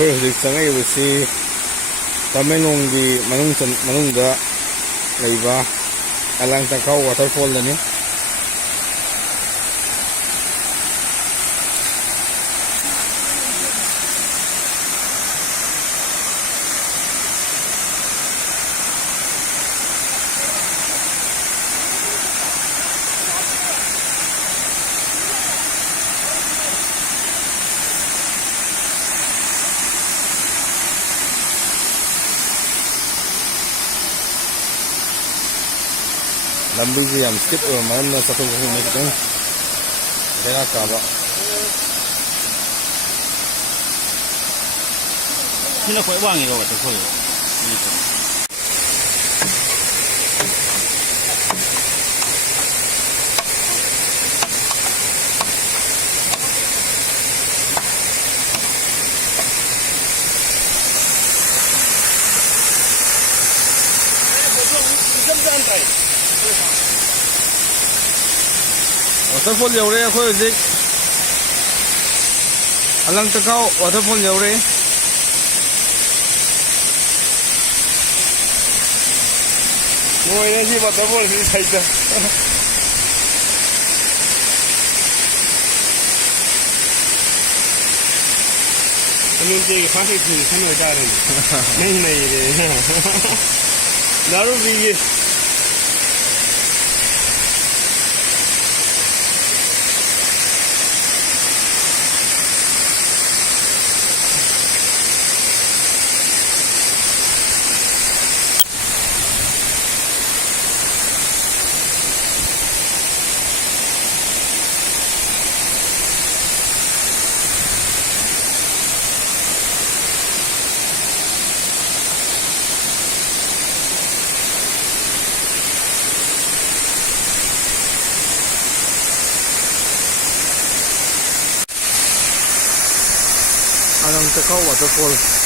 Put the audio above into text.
ꯑꯩꯈꯣꯏ ꯍꯧꯖꯤꯛ ꯆꯪꯉꯛꯏꯕꯁꯤ ꯇꯃꯦꯡꯂꯣꯡꯒꯤ ꯃꯅꯨꯡꯗ ꯂꯩꯕ ꯑꯂꯥꯡꯇꯈꯥꯎ ꯋꯥꯇꯔꯐꯣꯜꯗꯅꯤ꯫ ꯂꯝꯕꯤꯁꯤ ꯌꯥꯝ ꯁ꯭ꯇꯤꯞ ꯑꯣꯏꯕ ꯃꯔꯝꯅ ꯆꯠꯊꯣꯛ ꯆꯠꯁꯤꯟꯗ ꯈꯤꯇꯪ ꯕꯦꯔꯥ ꯀꯥꯕ꯫ ꯁꯤꯅ ꯈ꯭ꯋꯥꯏ ꯋꯥꯡꯉꯤꯔꯣ ꯋꯥꯇꯔꯐꯣꯜ? ꯋꯥꯇꯔꯐꯣꯜ ꯌꯧꯔꯦ ꯑꯩꯈꯣꯏ ꯍꯧꯖꯤꯛ ꯑꯂꯪꯇꯈꯥꯎ ꯋꯥꯇꯔꯐꯣꯜ ꯌꯧꯔꯦ꯫ ꯅꯣꯏꯅ ꯁꯤ ꯋꯥꯇꯔꯐꯣꯜꯁꯤ ꯁꯩꯇ ꯅꯨꯡꯇꯤꯒꯤ ꯐꯥꯁꯤ ꯊꯨꯅ ꯈꯟ ꯑꯣꯏꯇꯥꯔꯦꯅꯦ ꯅꯪ ꯅꯩꯔꯦ ꯅꯥꯔꯨꯕꯤꯒꯤ ꯑꯂꯪꯇꯈꯥꯎ ꯋꯥꯇꯔꯐꯣꯜ